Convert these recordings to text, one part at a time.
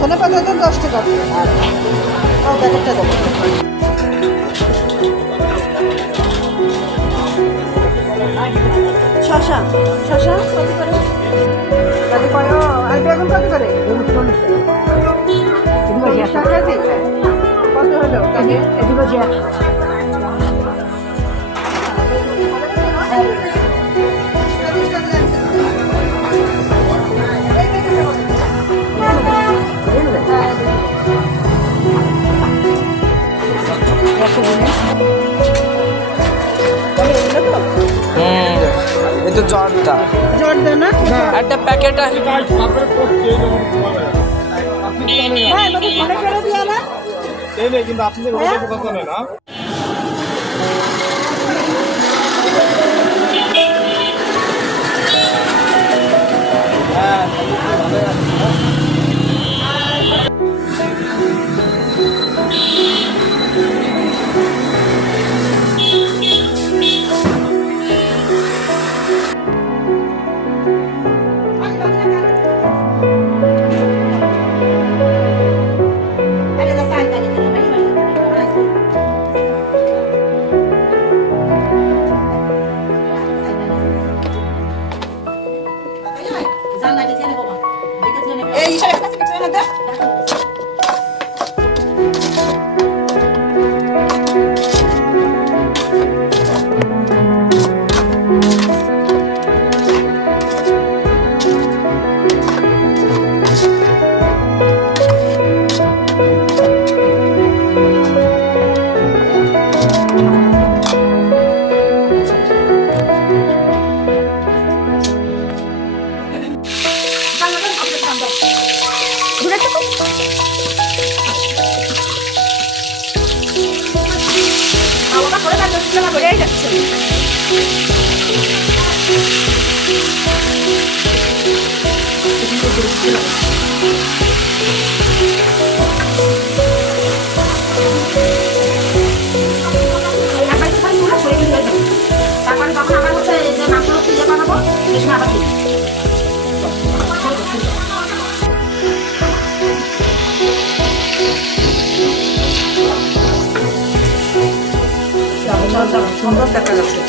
ধনেপাতা তো 10 টাকা আর প্যাকেটটা দেবো। শশা শশা কত করে? কত করে? আর বেগুন কত করে? টাকা দিবে কত হলো? এদিকে যে এই তো জর্দা না একটা প্যাকেট হ্যাঁ আমাকে ফোনে করে দিয়া না কিন্তু আপনাদের কথা না এই হিসাবে কাছে কিছু না দে তারপরে তখন আবার হচ্ছে যে মাংস হচ্ছে ইয়ে বানাবো সে সময় আবার দিই সুন্দর দেখা যাচ্ছে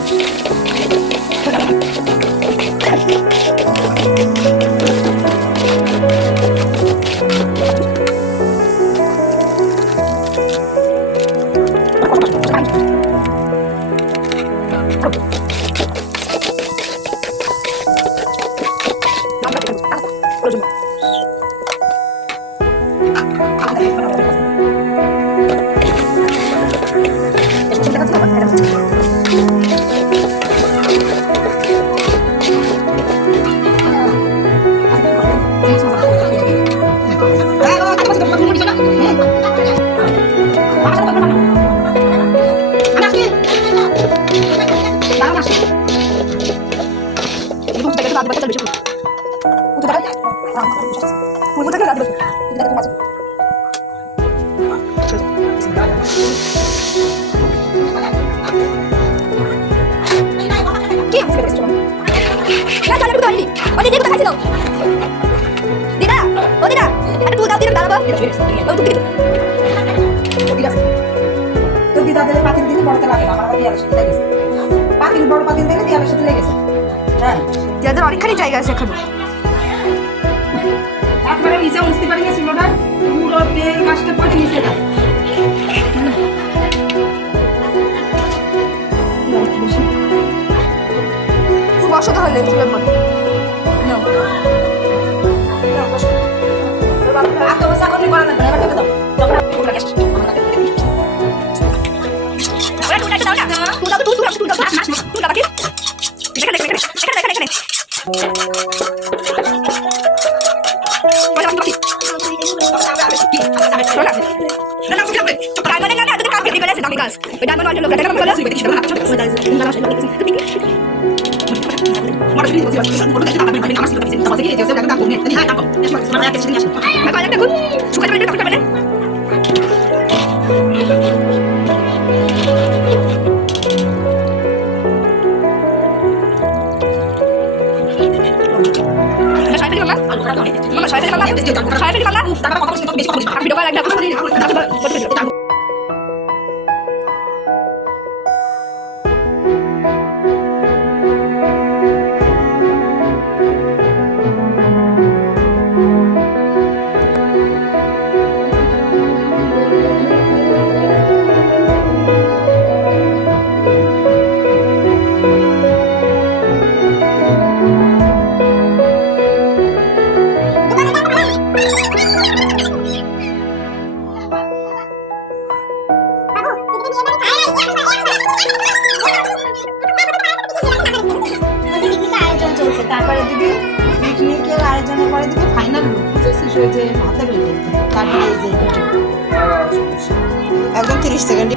Thank you. ফুল থাকে রাখবে কি আমি বেরেছি না চলে তো আইনি ওই যে কোথা খাইছিল দিদা ও দিদা একটা দুধ দাও দিদা দাঁড়াবো ও দুধ দিদা তো দিদা দিলে পাতিল দিলে বড়তে লাগে না আমার দিয়ালের সাথে লেগেছে পাতিল বড় পাতিল দিলে দিয়ালের সাথে লেগেছে হ্যাঁ দিদাদের অনেকখানি জায়গা আছে এখনো একবারে নিচে উঠতে পারি না সিলোটা পুরো তেল কাজটা পড়ে নিচে যায় খুব অসুবিধা হলে চুলের পর তারপরে দিবি পিকনিকের আয়োজনের পরে দিবি ফাইনাল লুক বুঝেছিস ওই যে হাতে রইল তারপরে এই যে একদম 30 সেকেন্ড